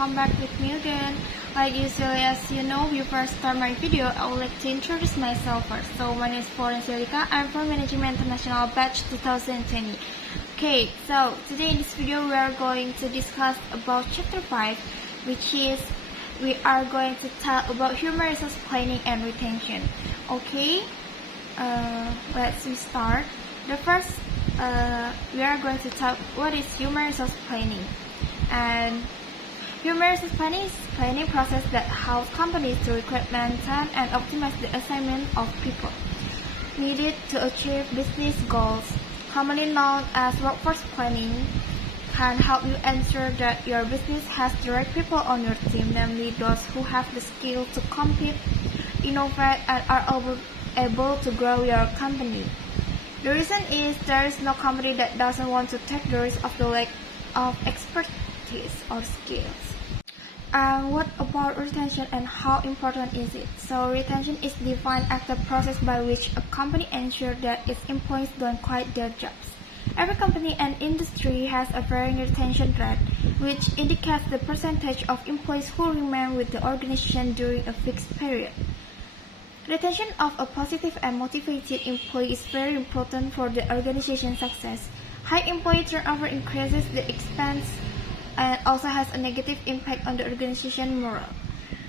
welcome back with me again. Like usually, as you know, before I start my video, I would like to introduce myself first. So my name is Florence Yolika. I'm from Management International Batch 2020. Okay, so today in this video we are going to discuss about chapter 5, which is we are going to talk about human resource planning and retention. Okay, let's start. The first, we are going to talk what is human resource planning. And human resource planning is a planning process that helps companies to recruit, maintain, and optimize the assignment of people needed to achieve business goals. Commonly known as workforce planning, can help you ensure that your business has the right people on your team, namely those who have the skill to compete, innovate, and are able to grow your company. The reason is there is no company that doesn't want to take the risk of the lack of expertise or skills. And what about retention and how important is it? So retention is defined as the process by which a company ensures that its employees don't quit their jobs. Every company and industry has a varying retention rate, which indicates the percentage of employees who remain with the organization during a fixed period. Retention of a positive and motivated employee is very important for the organization's success. High employee turnover increases the expense and also has a negative impact on the organization morale.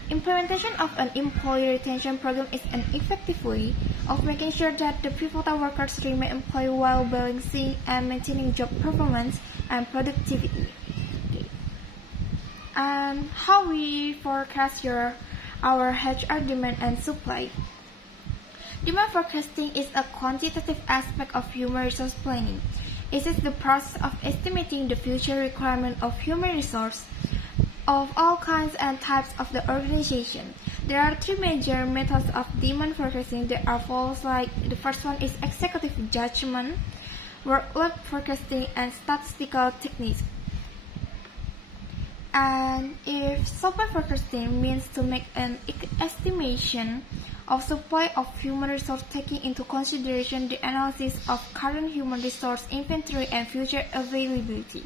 Implementation of an employee retention program is an effective way of making sure that the pivotal workers remain employed while balancing and maintaining job performance and productivity. And how we forecast our HR demand and supply. Demand forecasting is a quantitative aspect of human resource planning. It is the process of estimating the future requirement of human resources of all kinds and types of the organization. There are three major methods of demand forecasting that are follows like the first one is executive judgment, workload forecasting, and statistical techniques. And if supply forecasting means to make an estimation of supply of human resource taking into consideration the analysis of current human resource inventory and future availability.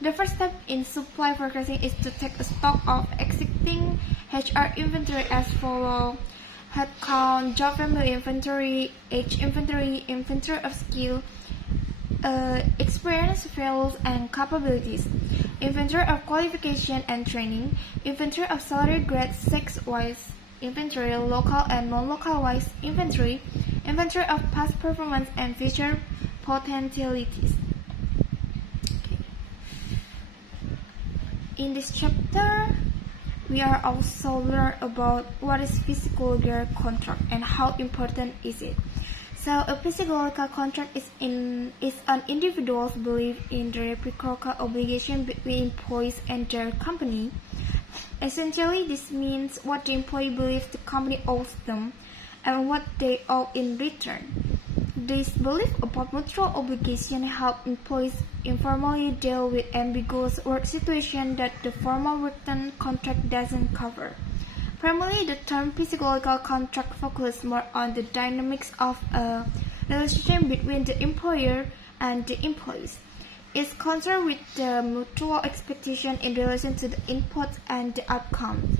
The first step in supply forecasting is to take a stock of existing HR inventory as follows: headcount, job value inventory, age inventory, inventory of skill, experience, values, and capabilities, inventory of qualification and training, inventory of salary grade sex-wise inventory, local and non-local wise inventory, inventory of past performance and future potentialities. Okay. In this chapter, we are also learn about what is physical-legal contract and how important is it. So a physical-legal contract is an individual's belief in the reciprocal obligation between employees and their company. Essentially, this means what the employee believes the company owes them and what they owe in return. This belief about mutual obligation helps employees informally deal with ambiguous work situations that the formal written contract doesn't cover. Primarily, the term physical-legal contract focuses more on the dynamics of a relationship between the employer and the employees. It's concerned with the mutual expectation in relation to the inputs and the outcomes.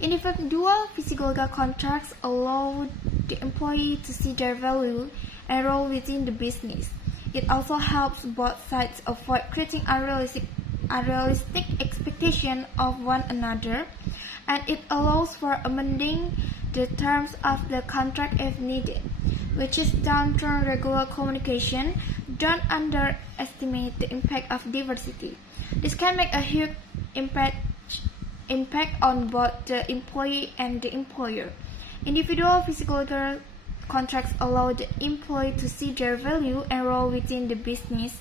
Individual physical-legal contracts allow the employee to see their value and role within the business. It also helps both sides avoid creating unrealistic expectations of one another, and it allows for amending the terms of the contract if needed, which is done through regular communication. Don't underestimate the impact of diversity. This can make a huge impact on both the employee and the employer. Individual physical contracts allow the employee to see their value and role within the business.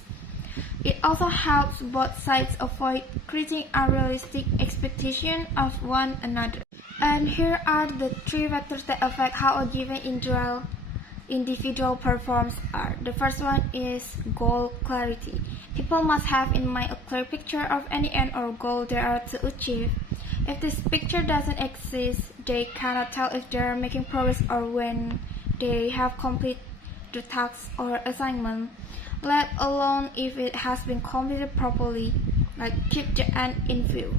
It also helps both sides avoid creating unrealistic expectations of one another. And here are the three factors that affect how a given individual performs are. The first one is goal clarity. People must have in mind a clear picture of any end or goal they are to achieve. If this picture doesn't exist, they cannot tell if they are making progress or when they have completed the task or assignment, let alone if it has been completed properly. Like keep the end in view.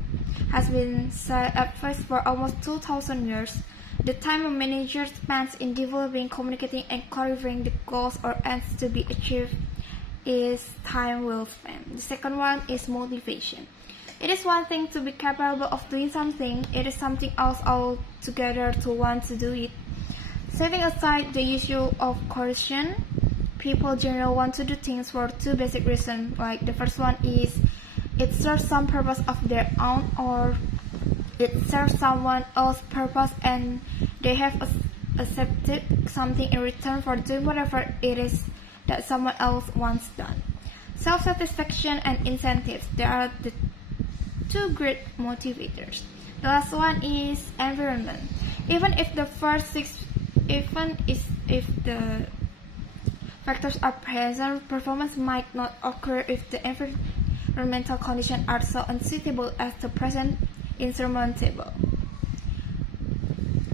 has been set at first for almost 2,000 years. The time a manager spends in developing, communicating, and clarifying the goals or ends to be achieved is time well spent. The second one is motivation. It is one thing to be capable of doing something, it is something else altogether to want to do it. Setting aside the issue of coercion, people generally want to do things for two basic reasons. Like the first one is it serves some purpose of their own, or it serves someone else's purpose and they have accepted something in return for doing whatever it is that someone else wants done. Self-satisfaction and incentives, they are the two great motivators. The last one is environment. Even if the factors are present, performance might not occur if the environmental conditions are so unsuitable as to present insurmountable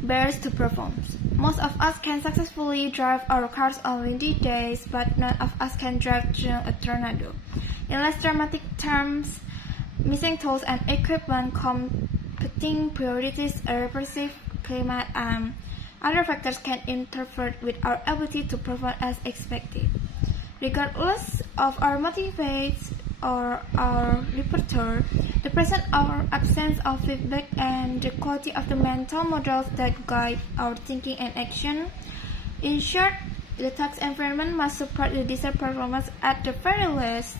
barriers to perform. Most of us can successfully drive our cars on windy days, but none of us can drive through a tornado. In less dramatic terms, missing tools and equipment, competing priorities, a repressive climate, and other factors can interfere with our ability to perform as expected. Regardless of our motivates or our repertoire, the presence or absence of feedback, and the quality of the mental models that guide our thinking and action. In short, the task environment must support the desired performance. At the very least,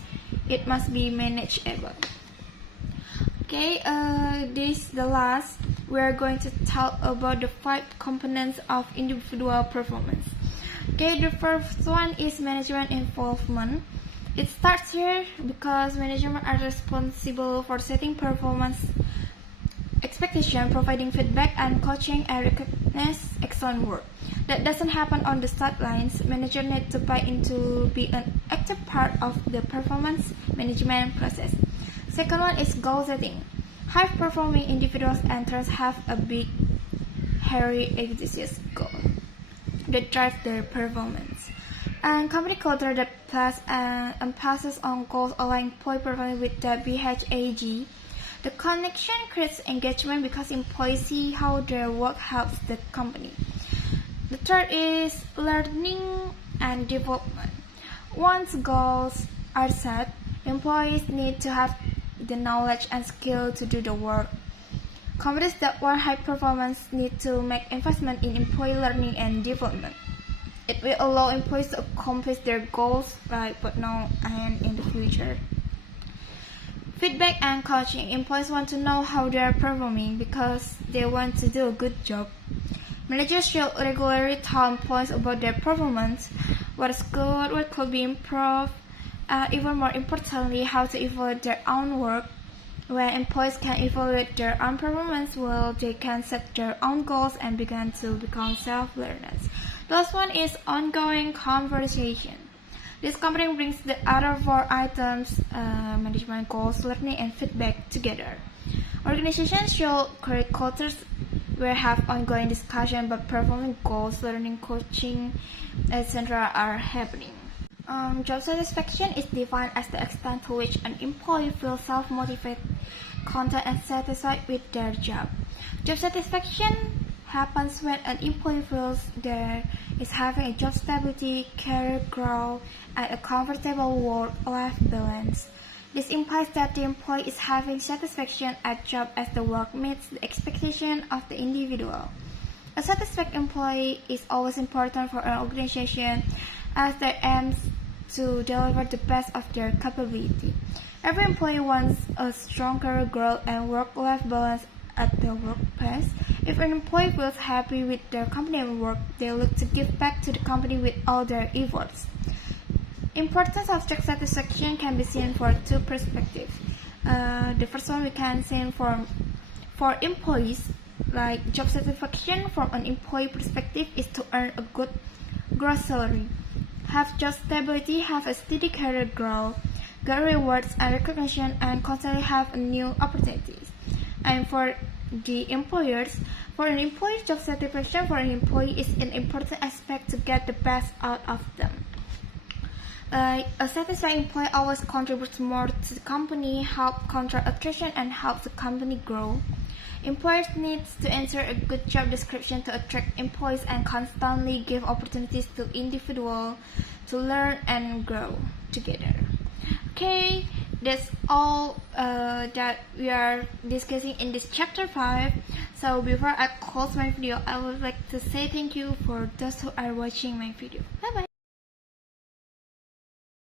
it must be manageable. Okay, this is the last. We are going to talk about the 5 components of individual performance. Okay, the first one is management involvement. It starts here because management are responsible for setting performance expectation, providing feedback, and coaching and recognize excellent work. That doesn't happen on the sidelines. Managers need to buy into be an active part of the performance management process. Second one is goal setting. High-performing individuals and teams have a big, hairy, ambitious goal that drive their performance. And company culture that emphasis on goals align employee performance with the BHAG. The connection creates engagement because employees see how their work helps the company. The third is learning and development. Once goals are set, employees need to have the knowledge and skill to do the work. Companies that want high performance need to make investment in employee learning and development. It will allow employees to accomplish their goals right but now and in the future. Feedback and coaching. Employees want to know how they are performing because they want to do a good job. Managers should regularly tell employees about their performance, what is good, what could be improved, and even more importantly, how to evaluate their own work. When employees can evaluate their own performance well, they can set their own goals and begin to become self-learners. The last one is ongoing conversation. This company brings the other 4 items, management, goals, learning, and feedback together. Organizations should create cultures where have ongoing discussion about performing goals, learning, coaching, etc. are happening. Job satisfaction is defined as the extent to which an employee feels self-motivated, content, and satisfied with their job. Job satisfaction happens when an employee feels there is having a job stability, career growth, and a comfortable work-life balance. This implies that the employee is having satisfaction at job as the work meets the expectation of the individual. A satisfied employee is always important for an organization as they aim to deliver the best of their capability. Every employee wants a stronger growth and work-life balance at the workplace. If an employee feels happy with their company and work, they look to give back to the company with all their efforts. Importance of job satisfaction can be seen from 2 perspectives. The first one we can see for employees, like job satisfaction from an employee perspective is to earn a good gross salary, have job stability, have a steady career growth, get rewards and recognition, and constantly have new opportunities. And for the employers, for an employee, job satisfaction for an employee is an important aspect to get the best out of them. A satisfied employee always contributes more to the company, help counter attrition, and help the company grow. Employers need to answer a good job description to attract employees and constantly give opportunities to individuals to learn and grow together. Okay, that's all that we are discussing in this chapter 5. So before I close my video, I would like to say thank you for those who are watching my video. Bye bye.